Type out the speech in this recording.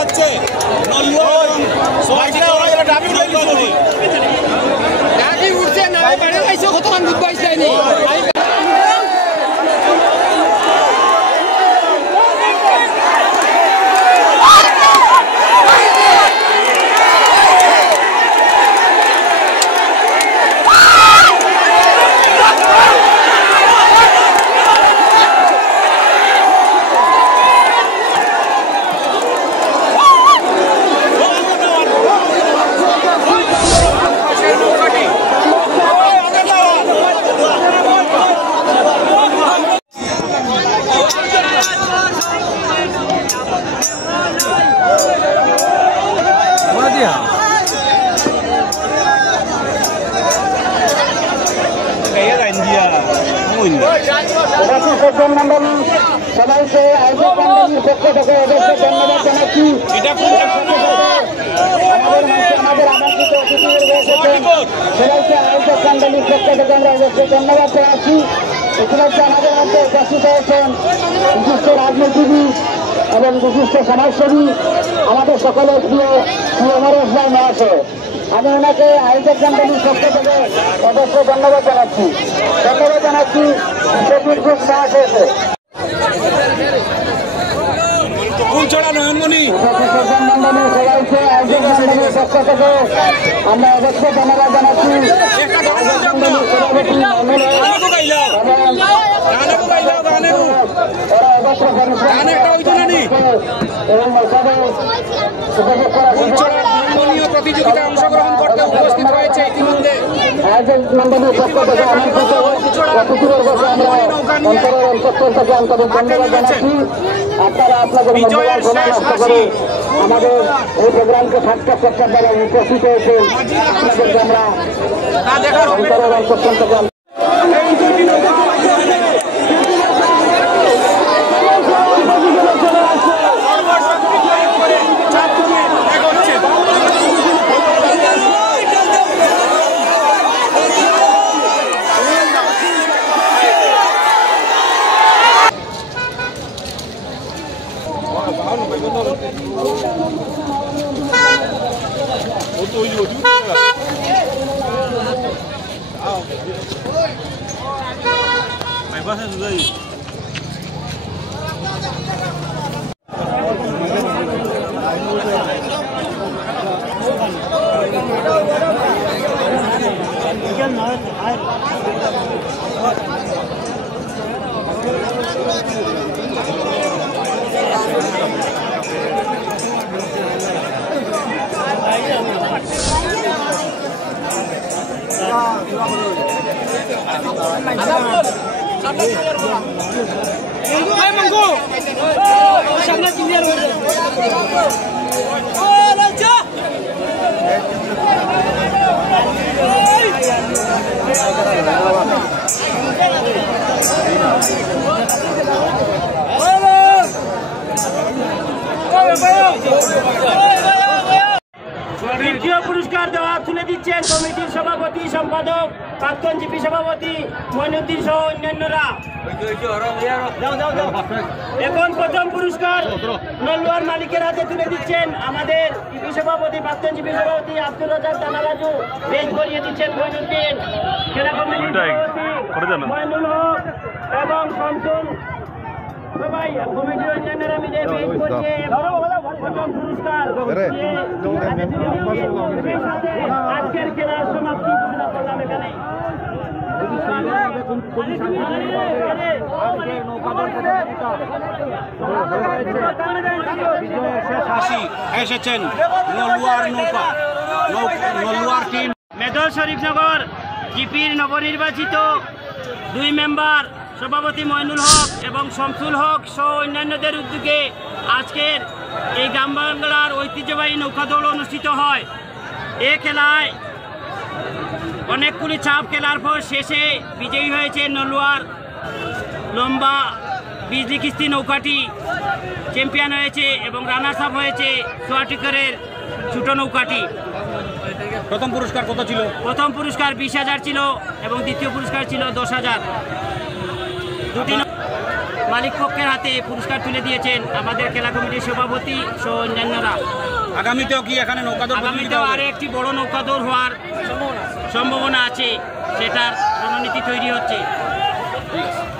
যাচ্ছে উঠছে না কতক্ষণ দুধ পাইছে সবাইকে আয়োজক মন্ডলীর পক্ষ থেকে অবশ্যই ধন্যবাদ জানাচ্ছি। আমাদের আমন্ত্রিত অতিথিবর্গ এসেছেন, সবাইকে আয়োজক মন্ডলীর পক্ষ থেকে আমরা অবশ্যই ধন্যবাদ জানাচ্ছি। ইতিমধ্যে আমাদের মধ্যে উপস্থিত হয়েছেন বিশিষ্ট রাজনীতিবিদ এবং বিশিষ্ট সমাজসেবী আমাদের সকলের প্রিয় অমরেশ ভাই মহাশয়। আমি ওনাকে আয়োজক মন্ডলীর পক্ষ থেকে অবশ্যই ধন্যবাদ জানাচ্ছি। মহাশয়কে সবাইকে আয়োজক মন্ডলীর পক্ষ থেকে আমরা অবশ্যই ধন্যবাদ জানাচ্ছি। প্রতিযোগিতায় অংশগ্রহণ করতে উপস্থিত হয়েছে ইতিমধ্যে আয়োজক মন্ডলীর পক্ষ থেকে ধন্যবাদ জানাচ্ছি। আপনারা আপনাদের আমাদের এই প্রোগ্রামকে সার্থক করতে দ্বারা উপস্থিত হয়েছেন আপনাদেরকে আমরা অন্তরের অন্তঃস্থল থেকে দ্বিতীয় পুরস্কার দেওয়া তুলে দিচ্ছেন কমিটির সভাপতি সম্পাদক প্রাক্তন জিপি সভাপতি মইনুদ্দিন সহ অন্যান্যরা। এখন প্রথম পুরস্কার নলওয়ার মালিকের হাতে তুলে দিচ্ছেন আমাদের জিপি সভাপতি প্রাক্তন জিপি সভাপতি আব্দুল রাজাক দানারাজু। বেশ করিয়ে দিচ্ছেন মইনুদ্দিন, সেনা কমিটির সভাপতি মইনুল হক এবং শামসুল। সবাই কমিটির অন্যান্যরা মিলে বেশ করিয়ে প্রথম পুরস্কার আজকের খেলার সমাপ্তি ঘোষণা করলাম এখানে। এসেছেন নলওয়ার টিম মেদল শরীফনগর জিপির নবনির্বাচিত 2 মেম্বার সভাপতি মইনুল হক এবং শামসুল হক সহ অন্যান্যদের উদ্যোগে আজকের এই গ্রাম বাংলার ঐতিহ্যবাহী নৌকা দৌড় অনুষ্ঠিত হয়। এ খেলায় অনেকগুলি চাপ খেলার পর শেষে বিজয়ী হয়েছে নলওয়ার লম্বা বিজলি কিস্তি নৌকাটি চ্যাম্পিয়ন হয়েছে এবং রানার্স আপ হয়েছে সোয়াটিকরের ছোট নৌকাটি। প্রথম পুরস্কার কত ছিল? প্রথম পুরস্কার 20,000 ছিল এবং দ্বিতীয় পুরস্কার ছিল 10,000। দুটি মালিক পক্ষের হাতে পুরস্কার তুলে দিয়েছেন আমাদের খেলা কমিটির সভাপতি সহ অন্যান্যরা। আগামীতেও কি এখানে নৌকাদৌড় প্রতিযোগিতা আগামীতেও হবে? আরও একটি বড় নৌকাদৌড় হওয়ার সম্ভাবনা আছে, সেটার রণনীতি তৈরি হচ্ছে। ঠিক আছে।